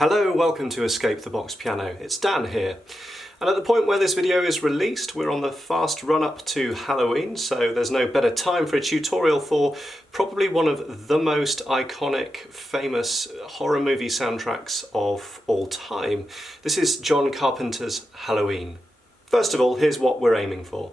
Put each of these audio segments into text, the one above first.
Hello, welcome to Escape the Box Piano. It's Dan here. And at the point where this video is released, we're on the fast run up to Halloween, so there's no better time for a tutorial for probably one of the most iconic, famous horror movie soundtracks of all time. This is John Carpenter's Halloween. First of all, here's what we're aiming for.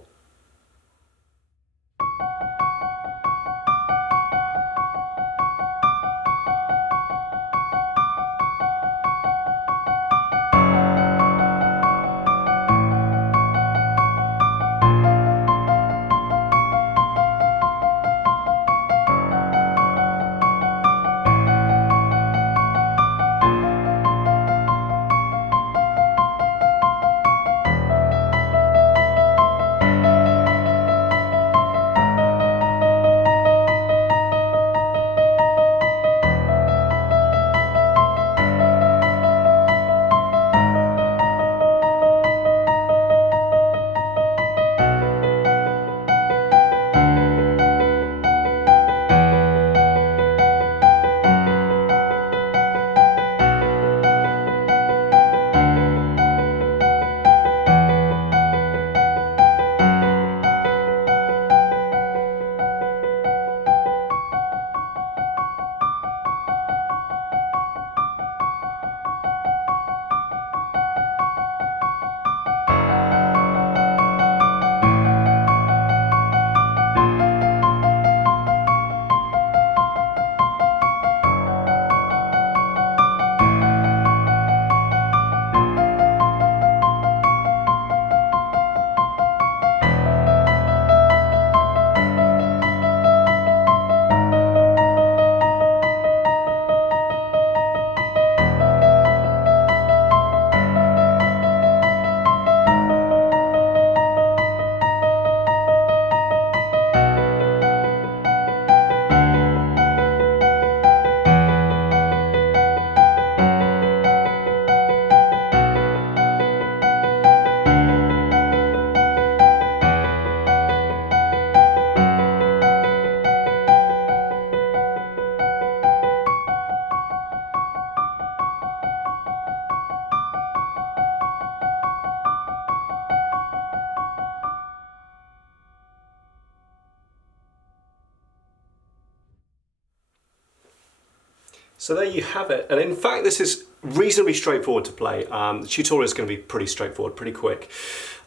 So there you have it, and in fact this is reasonably straightforward to play. The tutorial is going to be pretty straightforward, pretty quick.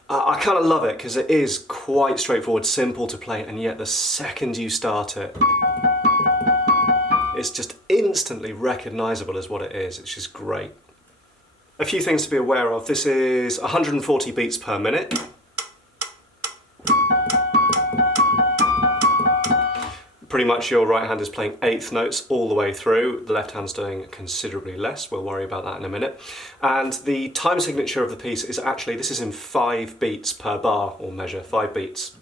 I kind of love it because it is quite straightforward, simple to play, and yet the second you start it, it's just instantly recognisable as what it is. It's just great. A few things to be aware of. This is 140 beats per minute. Pretty much your right hand is playing eighth notes all the way through. The left hand's doing considerably less. We'll worry about that in a minute. And the time signature of the piece is actually, this is in 5 beats per bar or measure, 5 beats.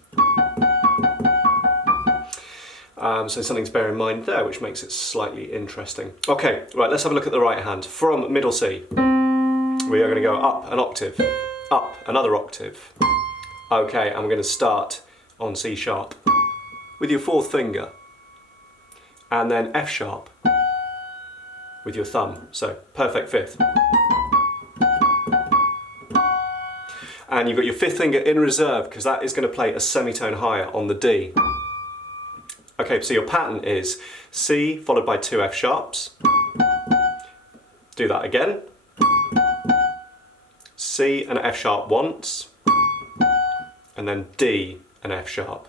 So something to bear in mind there, which makes it slightly interesting. Okay, right, let's have a look at the right hand. From middle C, we are going to go up an octave, up another octave. Okay, and we're going to start on C sharp with your 4th finger. And then F sharp with your thumb, so perfect 5th. And you've got your 5th finger in reserve because that is going to play a semitone higher on the D. Okay, so your pattern is C followed by 2 F sharps. Do that again. C and F sharp once, and then D and F sharp.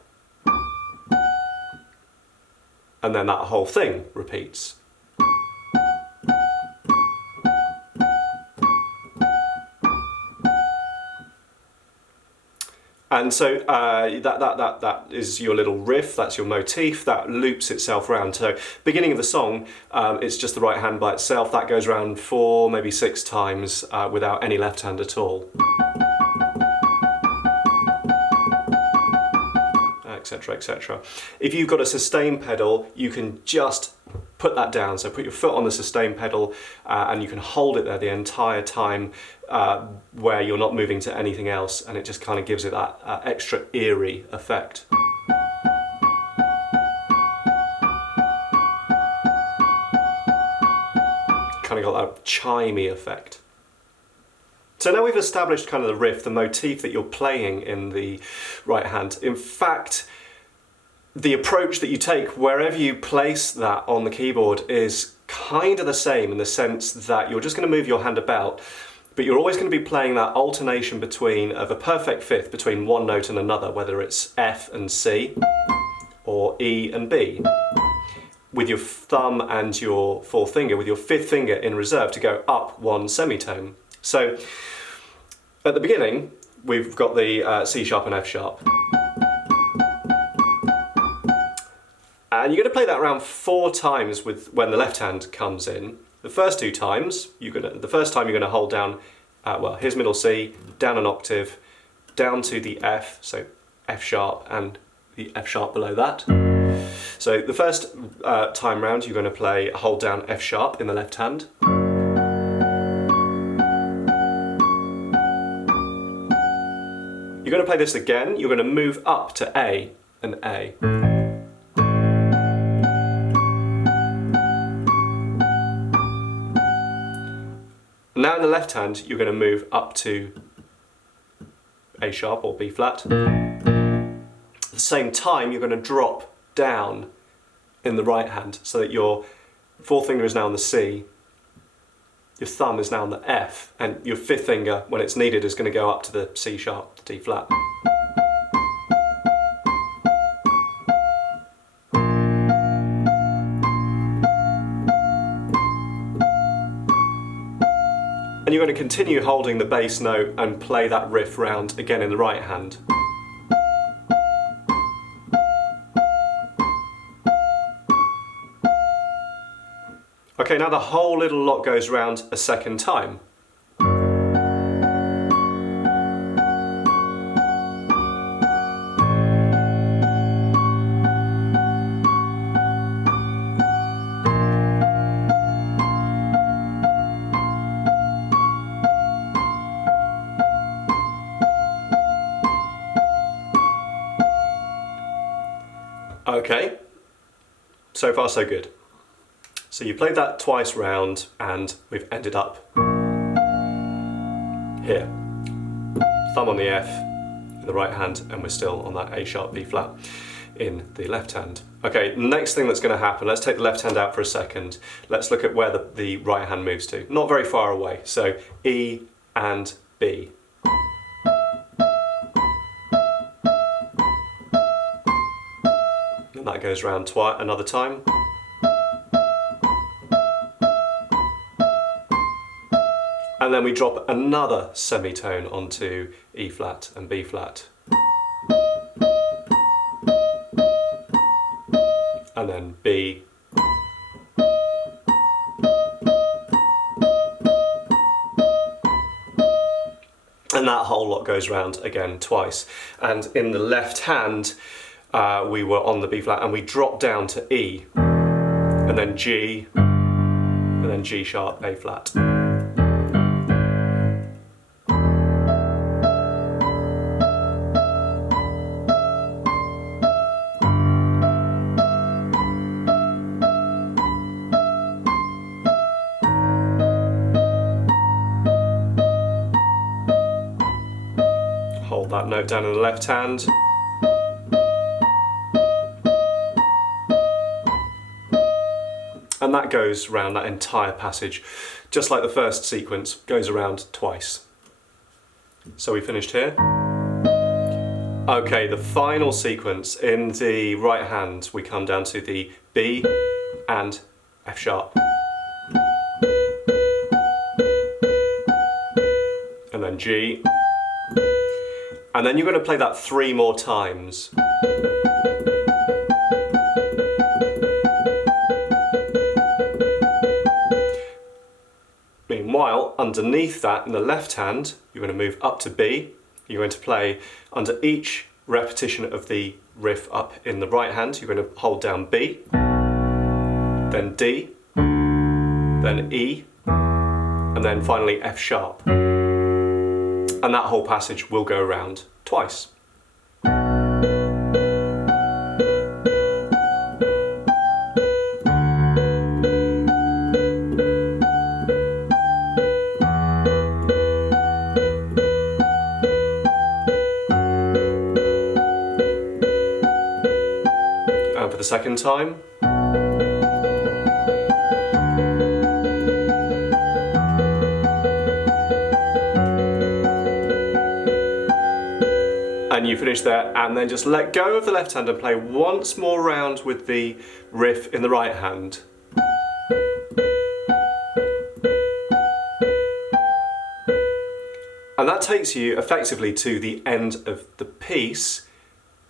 And then that whole thing repeats. And so that is your little riff, that's your motif, that loops itself round. So beginning of the song, it's just the right hand by itself, that goes round 4, maybe 6 times without any left hand at all. Etc, etc. If you've got a sustain pedal, you can just put that down. So put your foot on the sustain pedal and you can hold it there the entire time where you're not moving to anything else, and it just kind of gives it that extra eerie effect. Kind of got that chimey effect. So now we've established kind of the riff, the motif that you're playing in the right hand. In fact, the approach that you take wherever you place that on the keyboard is kind of the same, in the sense that you're just going to move your hand about, but you're always going to be playing that alternation between, of a perfect fifth between one note and another, whether it's F and C or E and B, with your thumb and your fourth finger, with your fifth finger in reserve to go up one semitone. So at the beginning, we've got the C sharp and F sharp. And you're going to play that around 4 times with when the left hand comes in. The first 2 times, the first time you're going to hold down, well, here's middle C, down an octave, down to the F, so F sharp and the F sharp below that. So the first time round, you're going to play hold down F sharp in the left hand. You're going to play this again, you're going to move up to A and A. Now in the left hand, you're going to move up to A sharp or B flat. At the same time, you're going to drop down in the right hand so that your fourth finger is now on the C, your thumb is now on the F, and your fifth finger, when it's needed, is going to go up to the C sharp, the D flat. And you're going to continue holding the bass note and play that riff round again in the right hand. Okay, now the whole little lot goes round a second time. Okay, so far so good. So you played that twice round and we've ended up here. Thumb on the F in the right hand and we're still on that A sharp B flat in the left hand. Okay, next thing that's going to happen, let's take the left hand out for a second. Let's look at where the right hand moves to. Not very far away, so E and B. And that goes round another time. And then we drop another semitone onto E flat and B flat. And then B. And that whole lot goes round again twice. And in the left hand, we were on the B flat and we dropped down to E, and then G, and then G sharp, A flat. Hold that note down in the left hand. And that goes round that entire passage, just like the first sequence, goes around twice. So we finished here. Okay, the final sequence in the right hand, we come down to the B and F sharp. And then G. And then you're going to play that 3 more times. Meanwhile, underneath that, in the left hand, you're going to move up to B. You're going to play under each repetition of the riff up in the right hand. You're going to hold down B, then D, then E, and then finally F sharp. And that whole passage will go around twice. the second time. And you finish there, and then just let go of the left hand and play once more round with the riff in the right hand. And that takes you effectively to the end of the piece.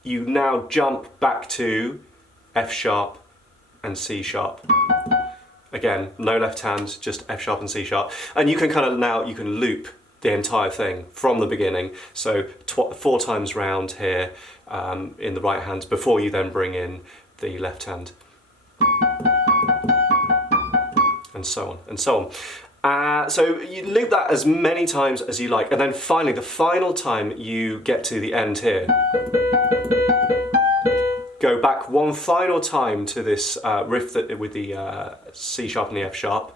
You now jump back to F sharp and C sharp. Again, no left hand, just F sharp and C sharp. And you can kind of now, you can loop the entire thing from the beginning. So 4 times round here in the right hand before you then bring in the left hand. And so on, and so on. So you loop that as many times as you like, and then finally, the final time you get to the end here, go back one final time to this riff with the C sharp and the F sharp,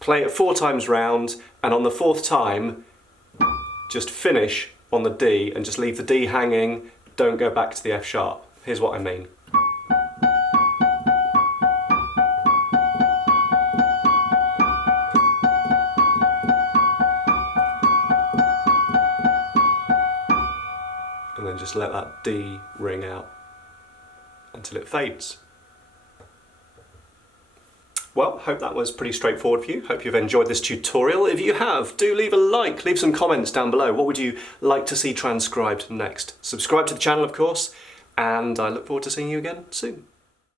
play it 4 times round, and on the 4th time, just finish on the D and just leave the D hanging, don't go back to the F sharp. Here's what I mean. And then just let that D ring out until it fades. Well, hope that was pretty straightforward for you. Hope you've enjoyed this tutorial. If you have, do leave a like, leave some comments down below. What would you like to see transcribed next? Subscribe to the channel, of course, and I look forward to seeing you again soon.